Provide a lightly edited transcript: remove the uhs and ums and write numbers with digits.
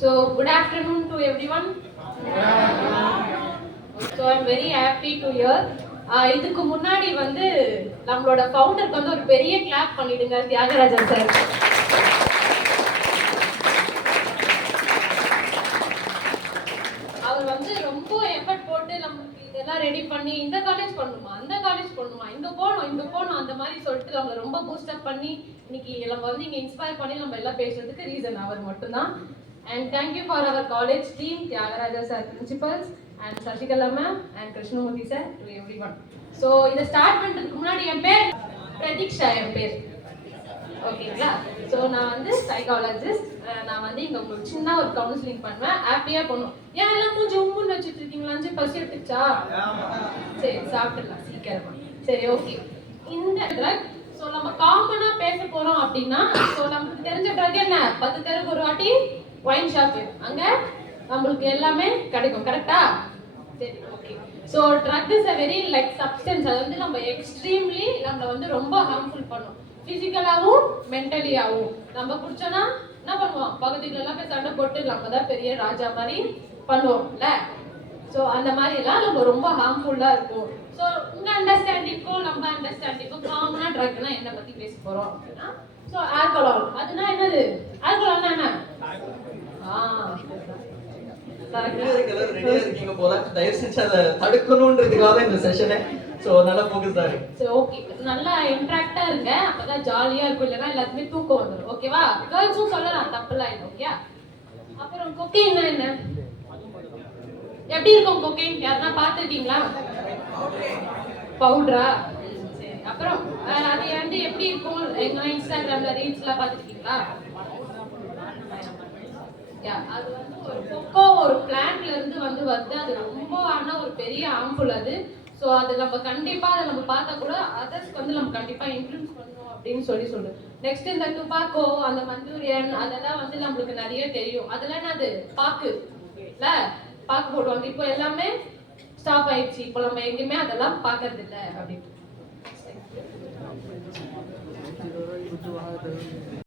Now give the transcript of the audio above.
So, good afternoon to everyone. So, I'm very happy to hear. இதுக்கு முன்னாடி வந்து நம்மளோட ஃபவுண்டருக்கு வந்து ஒரு பெரிய கிளாப் பண்ணிடுங்க தியாகராஜன் சார். அவர் வந்து ரொம்ப எஃபர்ட் போட்டு நமக்கு இதெல்லாம் ரெடி பண்ணி இந்த காலேஜ் பண்ணணுமா அந்த காலேஜ் பண்ணணுமா இங்க போகணும் அந்த மாதிரி சொல்லிட்டு நம்ம ரொம்ப பூஸ்டப் பண்ணி இன்னைக்கு நம்ம வந்து இங்க இன்ஸ்பயர் பண்ணி நம்ம எல்லாம் பேசுறதுக்கு ரீசன் அவர் மட்டும்தான். And thank you for our college team, Tyagaraja sir principals and Sashikala ma'am and Krishnamurthy sir, to everyone. So இத ஸ்டார்ட் பண்றதுக்கு முன்னாடி என் பேர் பிரதீக்ஷா என் பேர். ஓகேங்களா? ஸோ நான் வந்து சைக்காலஜிஸ்ட். நான் வந்து இங்கே உங்களுக்கு சின்ன ஒரு கவுன்சிலிங் பண்ணுவேன். ஹாப்பியாக பண்ணுவோம். ஏன் எல்லாம் கொஞ்சம் உம்முன்னு வச்சுட்டு இருக்கீங்களா? அஞ்சு பசி எடுத்துச்சா? சரி சாப்பிட்டுலாம் சீக்கிரமா. சரி ஓகே. இந்த ட்ரக் ஸோ நம்ம காமனாக பேச போகிறோம் அப்படின்னா ஸோ நமக்கு தெரிஞ்ச ட்ரக் என்ன? 10 தெருக்கு ஒரு வாட்டி ஒயின் ஷாப்பு, அங்கே நம்மளுக்கு எல்லாமே கிடைக்கும். கரெக்டா? சரி okay. So drug is a very like substance. அது வந்து நம்ம எக்ஸ்ட்ரீம்லி நம்மளை வந்து ரொம்ப ஹார்ம்ஃபுல் பண்ணும். பிசிக்கலாகவும் மென்டலியாகவும். நம்ம குடிச்சோன்னா என்ன பண்ணுவோம்? பக்கத்துல எல்லாம் போய் சண்டை போட்டு நம்ம தான் பெரிய ராஜா மாதிரி பண்ணுவோம்ல. ஸோ அந்த மாதிரி எல்லாம் நம்ம ரொம்ப ஹார்ம்ஃபுல்லா இருக்கும். ஸோ உங்க அண்டர்ஸ்டாண்டிங்கும் நம்ம அண்டர்ஸ்டாண்டிங்கும் காமனா ட்ரக்னா என்ன பத்தி பேச போறோம் அப்படின்னா ஸோ ஆல்கஹால். அதுனா என்னது? ஆல்கஹால்னா என்ன? இருக்கீங்க போல. தயவு செஞ்சு அதை தடுக்கணும்ன்றதுக்காக இந்த செஷனை. சோ நல்லா ஃபோக்கஸ்டா இருக்கு. சோ ஓகே, நல்லா இன்டராக்டா இருங்க. அப்பதான் ஜாலியா இருக்கும். இல்லனா எல்லாத்துமே தூக்கம் வந்துரும். ஓகேவா? கேர்ள்ஸும் சொல்லலாம், தப்பலாம் இல்ல. ஓகே. அப்புறம் கொக்கைன் என்ன? எப்படி இருக்கும் கொக்கைன்? யாரனா பாத்துட்டீங்களா? பவுடரா? சரி. அப்புறம் அது வந்து எப்படி இருக்கும்? எங்க இன்ஸ்டாகிராம்ல ரீல்ஸ்லாம் பாத்துட்டீங்களா? அது வந்து ஒரு கொக்கோ ஒரு பிளான்ட்ல இருந்து வந்து வருது. அது ரொம்ப ஒரு பெரிய ஹார்ம்ஃபுல் அது. ஸோ அதை நம்ம கண்டிப்பா அதை நம்ம பார்த்தா கூட அதர்ஸ்க்கு வந்து நம்ம கண்டிப்பா இன்ஃப்ளூயன்ஸ் பண்ணணும் அப்படின்னு சொல்லு. நெக்ஸ்ட் இந்த டுபாக்கோ, அந்த மஞ்சூரியன், அதெல்லாம் வந்து நம்மளுக்கு நிறைய தெரியும். அதெல்லாம் என்னது? பாக்கு இல்ல, பாக்கு போடுவாங்க. இப்போ எல்லாமே ஸ்டாப் ஆயிடுச்சு. இப்போ நம்ம எங்கேயுமே அதெல்லாம் பார்க்கறது இல்லை அப்படின்னு.